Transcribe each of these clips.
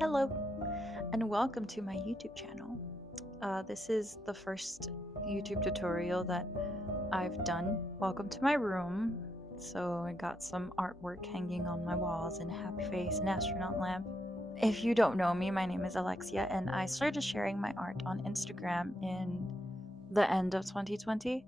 Hello, and welcome to my YouTube channel. This is the first YouTube tutorial that I've done. Welcome to my room. So I got some artwork hanging on my walls and a happy face and astronaut lamp. If you don't know me, my name is Alexia, and I started sharing my art on Instagram in the end of 2020,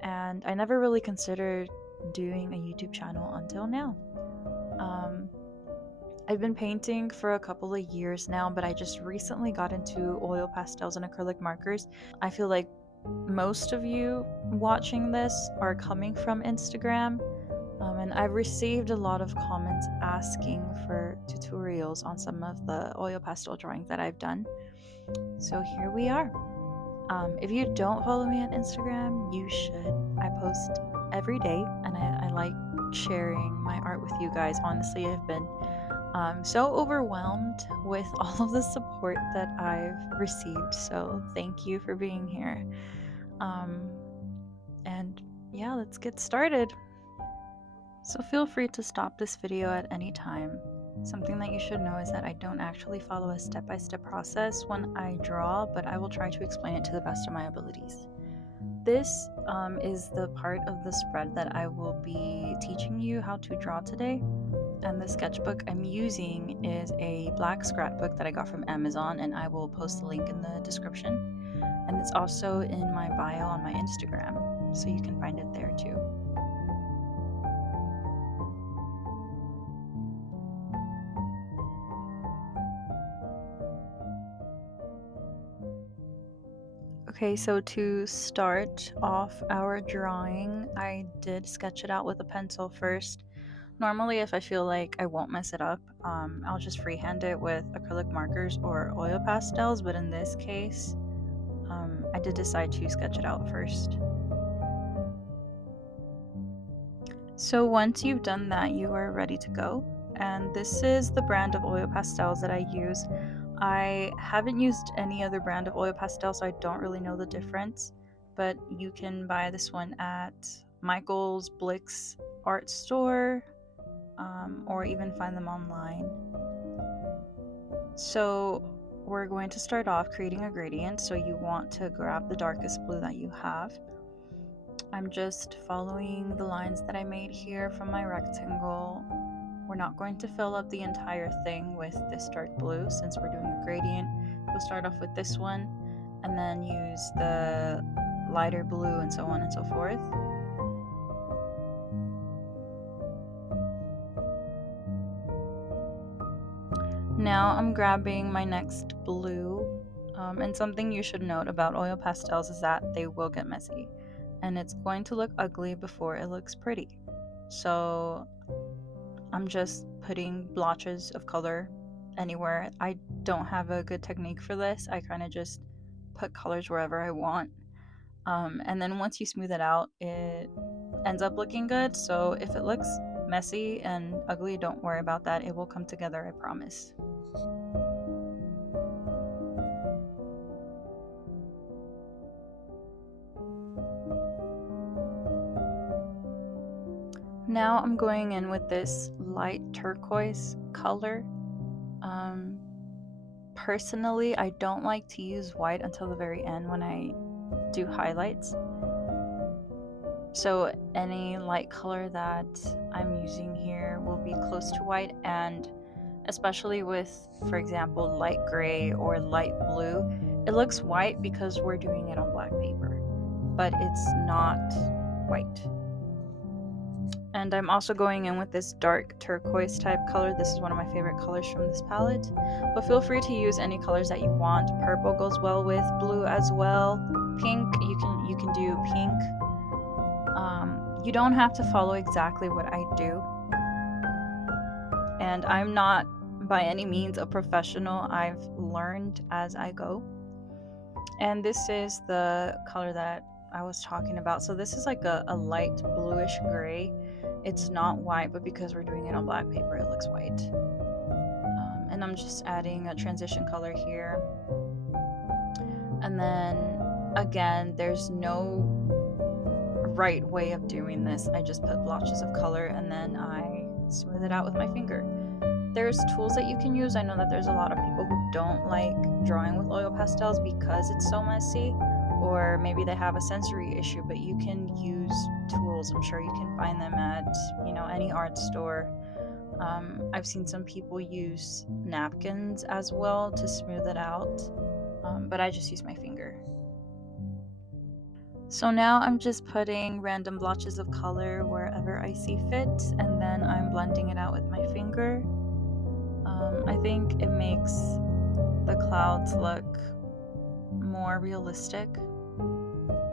and I never really considered doing a YouTube channel until now. I've been painting for a couple of years now, but I just recently got into oil pastels and acrylic markers. I feel like most of you watching this are coming from Instagram, and I've received a lot of comments asking for tutorials on some of the oil pastel drawings that I've done. So here we are. If you don't follow me on Instagram, you should. I post every day, and I like sharing my art with you guys. Honestly, I've been so overwhelmed with all of the support that I've received. So thank you for being here. And yeah, let's get started. So feel free to stop this video at any time. Something that you should know is that I don't actually follow a step-by-step process when I draw, but I will try to explain it to the best of my abilities. This is the part of the spread that I will be teaching you how to draw today. And the sketchbook I'm using is a black scrapbook that I got from Amazon, and I will post the link in the description. And it's also in my bio on my Instagram, so you can find it there too. Okay, so to start off our drawing, I did sketch it out with a pencil first. Normally, if I feel like I won't mess it up, I'll just freehand it with acrylic markers or oil pastels, but in this case, I did decide to sketch it out first. So once you've done that, you are ready to go. And this is the brand of oil pastels that I use. I haven't used any other brand of oil pastel, so I don't really know the difference, but you can buy this one at Michael's Blick's art store, or even find them online. So we're going to start off creating a gradient, so you want to grab the darkest blue that you have. I'm just following the lines that I made here from my rectangle. We're not going to fill up the entire thing with this dark blue since we're doing a gradient. You'll start off with this one and then use the lighter blue and so on and so forth. Now I'm grabbing my next blue, and something you should note about oil pastels is that they will get messy, and it's going to look ugly before it looks pretty. So I'm just putting blotches of color anywhere. I don't have a good technique for this. I kind of just put colors wherever I want. And then once you smooth it out, it ends up looking good. So if it looks messy and ugly, don't worry about that. It will come together, I promise. Now I'm going in with this light turquoise color. Personally, I don't like to use white until the very end when I do highlights. So any light color that I'm using here will be close to white, and especially with, for example, light gray or light blue, it looks white because we're doing it on black paper, but it's not white. And I'm also going in with this dark turquoise type color. This is one of my favorite colors from this palette, but feel free to use any colors that you want. Purple goes well with blue as well. Pink, you can do pink. You don't have to follow exactly what I do, and I'm not by any means a professional. I've learned as I go. And this is the color that I was talking about. So this is like a light bluish gray. It's not white, but because we're doing it on black paper, it looks white. And I'm just adding a transition color here. And then again, there's no right way of doing this. I just put blotches of color and then I smooth it out with my finger. There's tools that you can use. I know that there's a lot of people who don't like drawing with oil pastels because it's so messy, or maybe they have a sensory issue, but you can use tools. I'm sure you can find them at, any art store. I've seen some people use napkins as well to smooth it out, but I just use my finger. So now I'm just putting random blotches of color wherever I see fit, and then I'm blending it out with my finger. I think it makes the clouds look more realistic.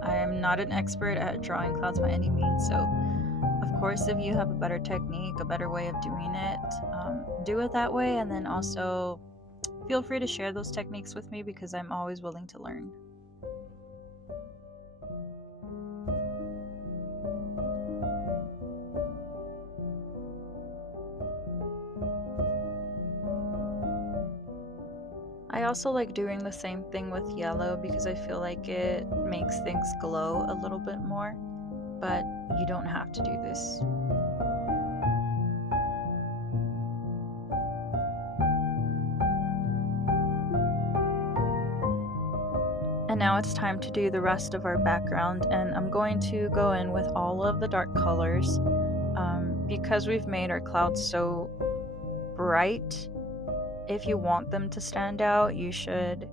I'm not an expert at drawing clouds by any means, so of course, if you have a better technique, a better way of doing it, do it that way, and then also feel free to share those techniques with me because I'm always willing to learn. I also like doing the same thing with yellow because I feel like it makes things glow a little bit more, but you don't have to do this. And now it's time to do the rest of our background, and I'm going to go in with all of the dark colors. Because we've made our clouds so bright, if you want them to stand out, you should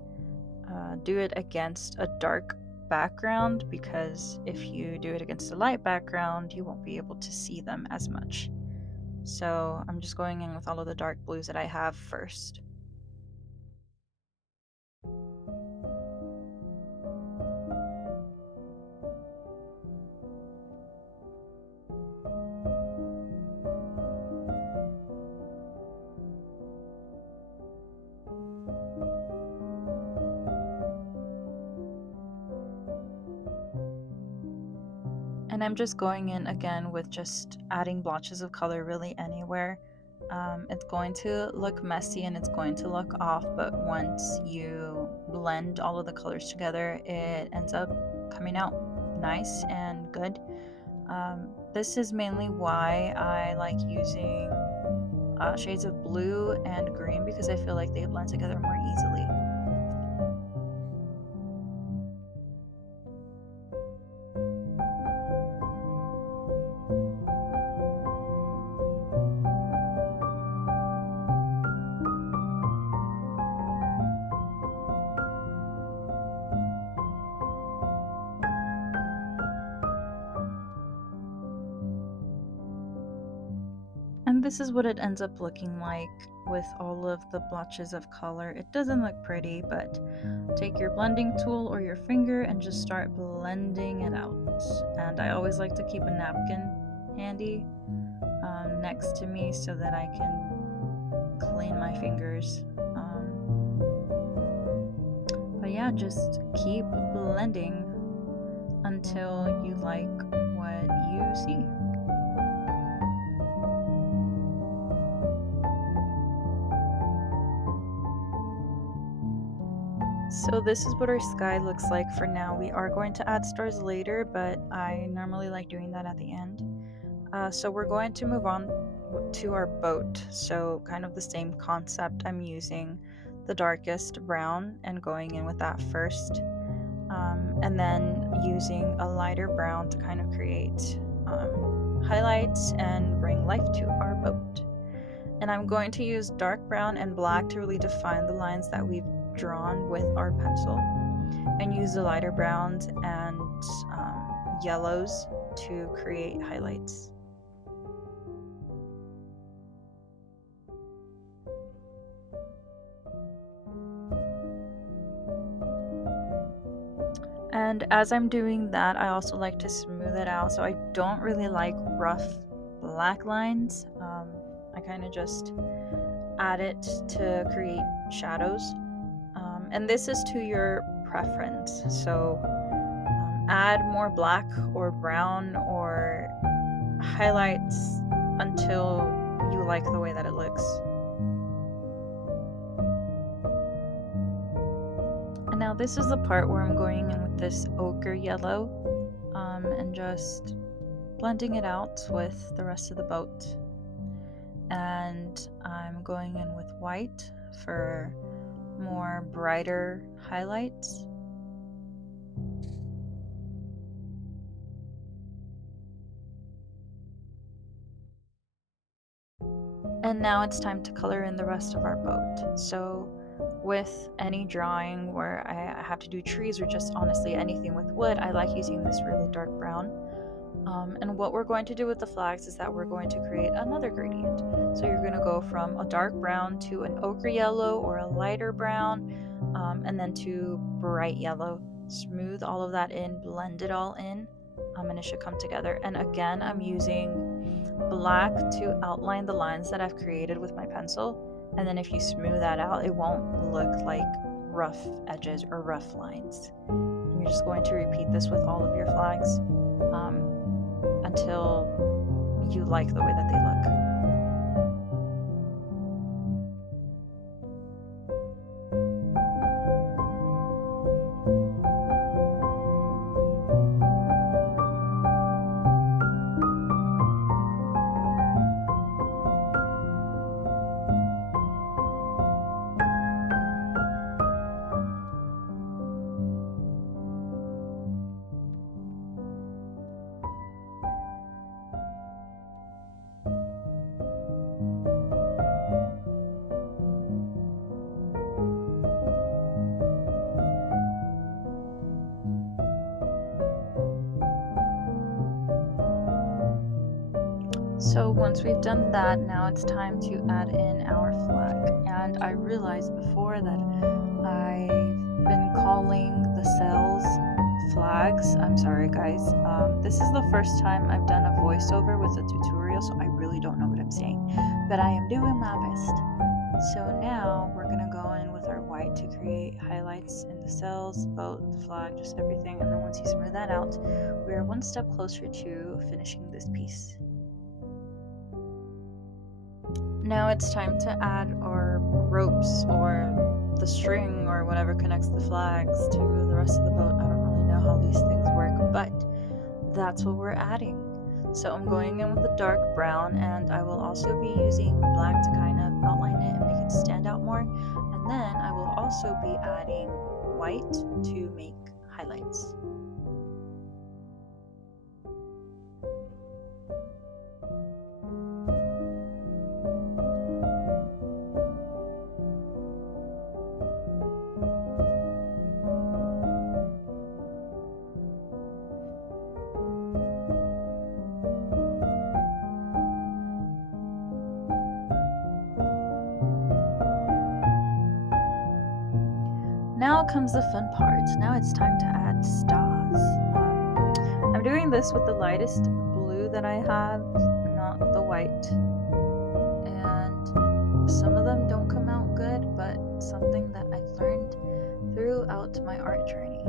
do it against a dark background, because if you do it against a light background, you won't be able to see them as much. So I'm just going in with all of the dark blues that I have first. And I'm just going in again with just adding blotches of color really anywhere. It's going to look messy and it's going to look off, but once you blend all of the colors together, it ends up coming out nice and good. This is mainly why I like using shades of blue and green, because I feel like they blend together more easily. And this is what it ends up looking like with all of the blotches of color. It doesn't look pretty, but take your blending tool or your finger and just start blending it out. And I always like to keep a napkin handy next to me so that I can clean my fingers. But yeah, just keep blending until you like what you see. So this is what our sky looks like for now. We are going to add stars later, but I normally like doing that at the end. So we're going to move on to our boat. So kind of the same concept. I'm using the darkest brown and going in with that first. And then using a lighter brown to kind of create highlights and bring life to our boat. And I'm going to use dark brown and black to really define the lines that we've drawn with our pencil, and use the lighter browns and yellows to create highlights. And as I'm doing that, I also like to smooth it out. So I don't really like rough black lines. I kind of just add it to create shadows. And this is to your preference. So add more black or brown or highlights until you like the way that it looks. And now this is the part where I'm going in with this ochre yellow and just blending it out with the rest of the boat. and I'm going in with white for more brighter highlights. And now it's time to color in the rest of our boat. So with any drawing where I have to do trees or just honestly anything with wood, I like using this really dark brown. And what we're going to do with the flags is that we're going to create another gradient. So you're going to go from a dark brown to an ochre yellow or a lighter brown, and then to bright yellow. Smooth all of that in, blend it all in, and it should come together. And again, I'm using black to outline the lines that I've created with my pencil. And then if you smooth that out, it won't look like rough edges or rough lines. And you're just going to repeat this with all of your flags until you like the way that they look. So once we've done that, now it's time to add in our flag. And I realized before that I've been calling the cells flags. I'm sorry guys. This is the first time I've done a voiceover with a tutorial, so I really don't know what I'm saying. But I am doing my best. So now we're gonna go in with our white to create highlights in the cells, boat, the flag, just everything. And then once you smooth that out, we're one step closer to finishing this piece. Now it's time to add our ropes or the string or whatever connects the flags to the rest of the boat. I don't really know how these things work, but that's what we're adding. So I'm going in with the dark brown, and I will also be using black to kind of outline it and make it stand out more. And then I will also be adding white to make highlights. Now comes the fun part. Now it's time to add stars. I'm doing this with the lightest blue that I have, not the white. And some of them don't come out good, but something that I've learned throughout my art journey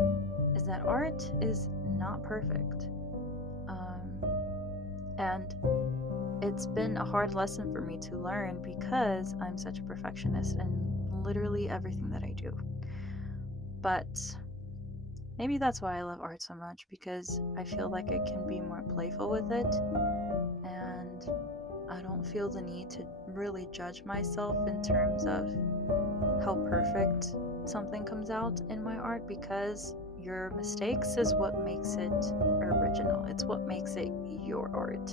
is that art is not perfect. And it's been a hard lesson for me to learn because I'm such a perfectionist in literally everything that I do. But maybe that's why I love art so much, because I feel like I can be more playful with it, and I don't feel the need to really judge myself in terms of how perfect something comes out in my art, because your mistakes is what makes it original. It's what makes it your art.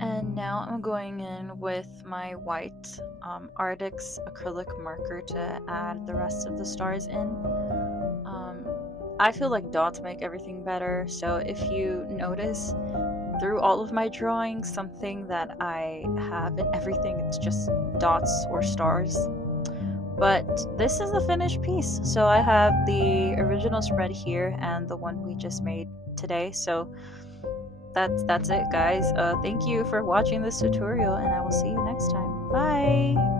And now I'm going in with my white Ardix acrylic marker to add the rest of the stars in. I feel like dots make everything better, so if you notice through all of my drawings, something that I have in everything, it's just dots or stars. But this is the finished piece. So I have the original spread here and the one we just made today. So that's it, guys. Thank you for watching this tutorial, and I will see you next time. Bye!